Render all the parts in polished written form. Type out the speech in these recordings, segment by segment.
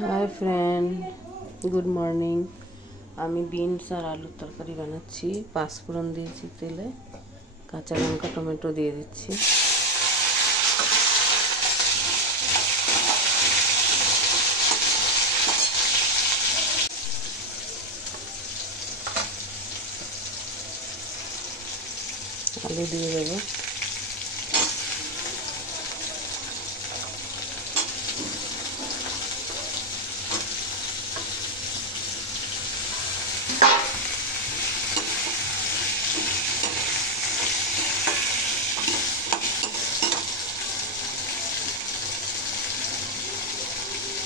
Hi friend, good morning. আমি beans আর আলুর তরকারি বানাচ্ছি। পাঁচফোড়ন দিয়েছি তেলে, কাঁচা লঙ্কা টমেটো দিয়ে দিচ্ছি। আলু দিয়ে দেবো।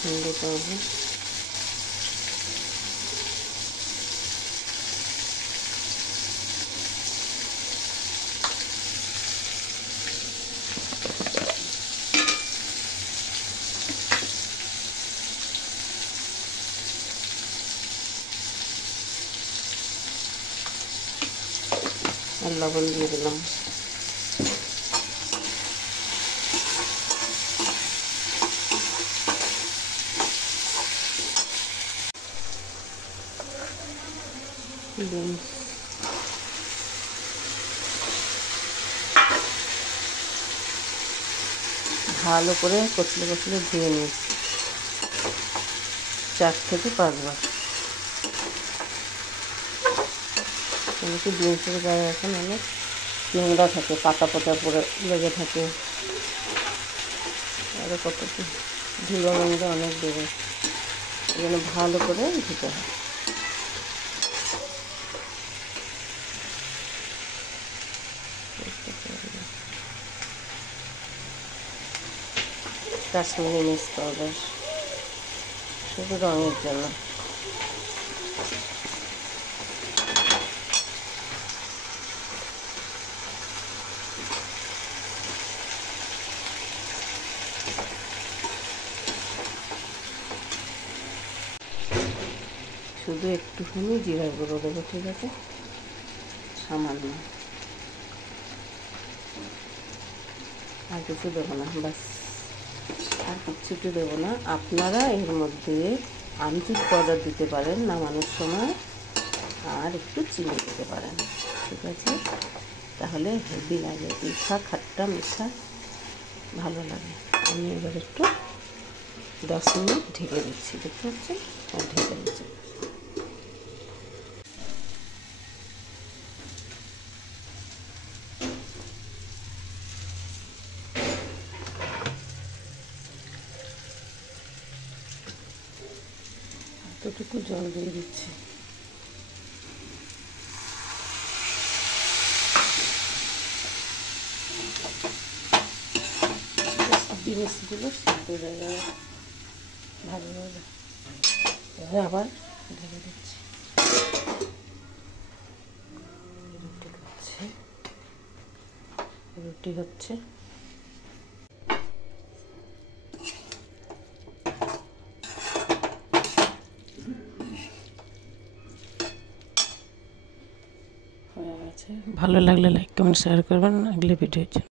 হলুদ পাবো, আর লবণ দিয়ে দিলাম। বিনস ভালো করে কচলে কচলে ধুয়ে নিয়েছি 4 থেকে 5 বার। কিন্তু বিনসের গায়ে এখন অনেক নোংরা থাকে, পাতা পাতা পরে লেগে থাকে, আরও কত কি ধুলো নোংরা অনেক বেরোয়। এই জন্য ভালো করে ধুতে হয়। কাশ্মীরি মির্চ পাউডার শুধু রঙের জন্য। শুধু একটুখানি জিরা গুঁড়ো দেবো, ঠিক আছে, সামান্য, আর কিছু দেবো না, ব্যাস, আর কিচ্ছুটি দেবো না। আপনারা এর মধ্যে আমচুর পাউডার দিতে পারেন নামানোর সময়, আর একটু চিনি দিতে পারেন, ঠিক আছে, তাহলে হেভি লাগে, মিঠা খাট্টা মিঠা ভালো লাগে। আমি এবার একটু 10 মিনিট ঢেকে দিচ্ছি, দেখতে পাচ্ছেন, আর ঢেকে দিচ্ছি। এতটুকু জল দিয়ে দিচ্ছি। জিনিসগুলো সিদ্ধ হয়ে যাবে ভালোভাবে। এবার আবার ঢেকে দিচ্ছি। রুটি হচ্ছে। ভালো লাগলে লাইক কমেন্ট শেয়ার করবেন। আগলে ভিডিও